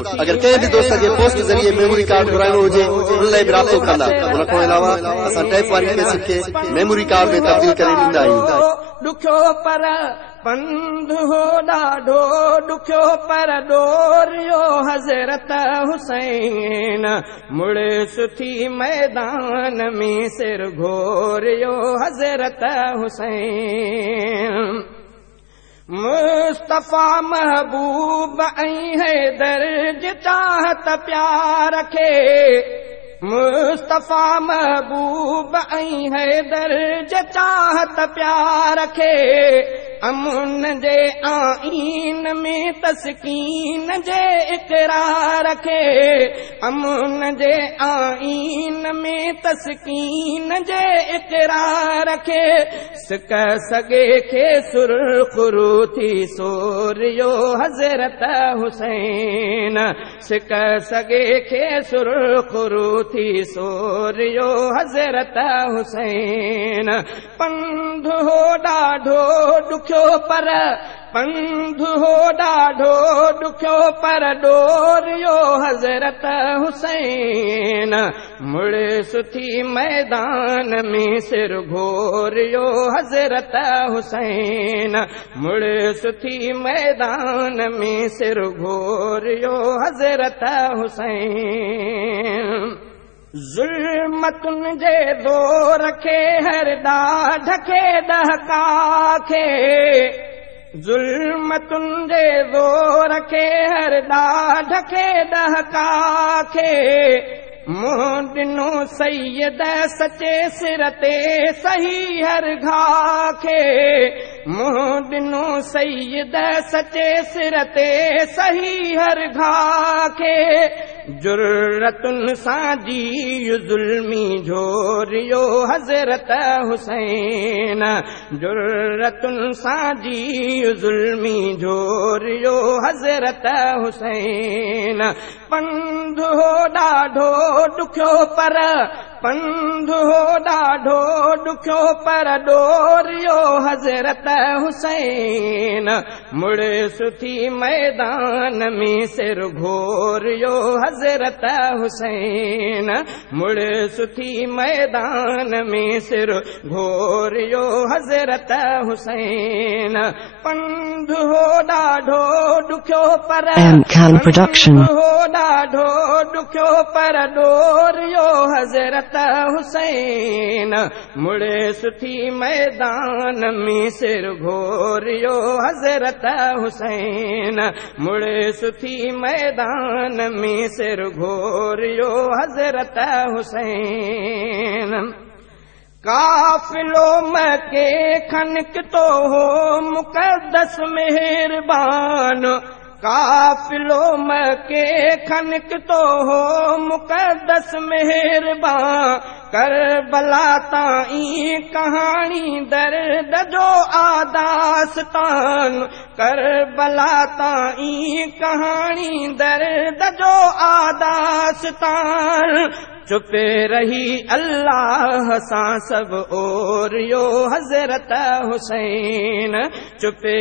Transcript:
अगर कंहिं बि दोस्त खे पोस्ट ज़रिए मेमोरी कार्ड घुराइणो हुजे उन लाइ बि राब्तो कंदा। उन खां अलावा असां टैप वारी केसेट खे मेमोरी कार्ड में तब्दील करे ॾींदा आहियूं। ॾुखियो पर पंध हो ॾाढो ॾुखियो पर ॾोरियो हज़रत हुसैन मुड़े सुठी मैदान में सिर घोरियो हज़रत हुसैन मुस्तफ़ा महबूब ऐं हैदर जी चाहत प्यार खे मुस्तफ़ा महबूब ऐं हैदर जी चाहत प्यार खे अमुन जे आईन में तस्कीन जे इक़रार खे अमुन जे आईन में तस्कीन जे इक़रार खे सिक सगे खे सुरख़ुरू थी सोरियो हज़रत हुसैन सिक सगे खे सुरख़ुरू थी सोरियो हज़रत हुसैन पंध हो ॾाढो ॾुखियो पर पंध हो ॾाढो ॾुखियो पर ॾोरियो हज़रत हुसैन मुड़े सुठी मैदान में सिर घोरियो हज़रत हुसैन मुड़े सुठी मैदान में सिर घोरियो हज़रत हुसैन ज़ुल्मतुन जे दौर खे हर ॾाढ खे ॾहका खे ज़ुल्मतुन जे दौर खे हर ॾाढ खे ॾहका खे मुंहुं ॾिनो सैयद सचे सिर ते सही हर घा खे मुंहुं ॾिनो सैयद सचे सिर ते सही हर घा खे जुर्रतुन सां जी ज़ुल्मी झोरियो हज़रत हुसैन जुर्रतुन सां जी ज़ुल्मी झोरियो हज़रत हुसैन पंध हो ॾाढो ॾुखियो पर पंध हो ॾाढो ॾुखियो पर ॾोरियो हज़रत हुसैन मुड़े सुठी मैदान में सिर घोरियो हज़रत हुसैन मुड़े सुठी मैदान में सिर घोरियो हज़रत हुसैन पंध हो ॾाढो ॾुखियो पर Production हो ॾाढो ॾुखियो पर ॾोरियो हज़रत हुसैन मुड़े सुठी मैदान में सिर घोरियो हज़रत हुसैन मुड़े सुठी मैदान में सिर घोरियो हज़रत हुसैन काफ़िलो मके खनक तो हो मुक़द्दस मेहरबान काफ़िलो मके खनक तो हो मुक़द्दस मेहरबान करबला ताईं कहानी दर्द जो आदास्तान करबला ताईं कहानी दर्द जो आदास्तान चुपे रही अल्लाह सां सब ओरियो हज़रत हुसैन चुपे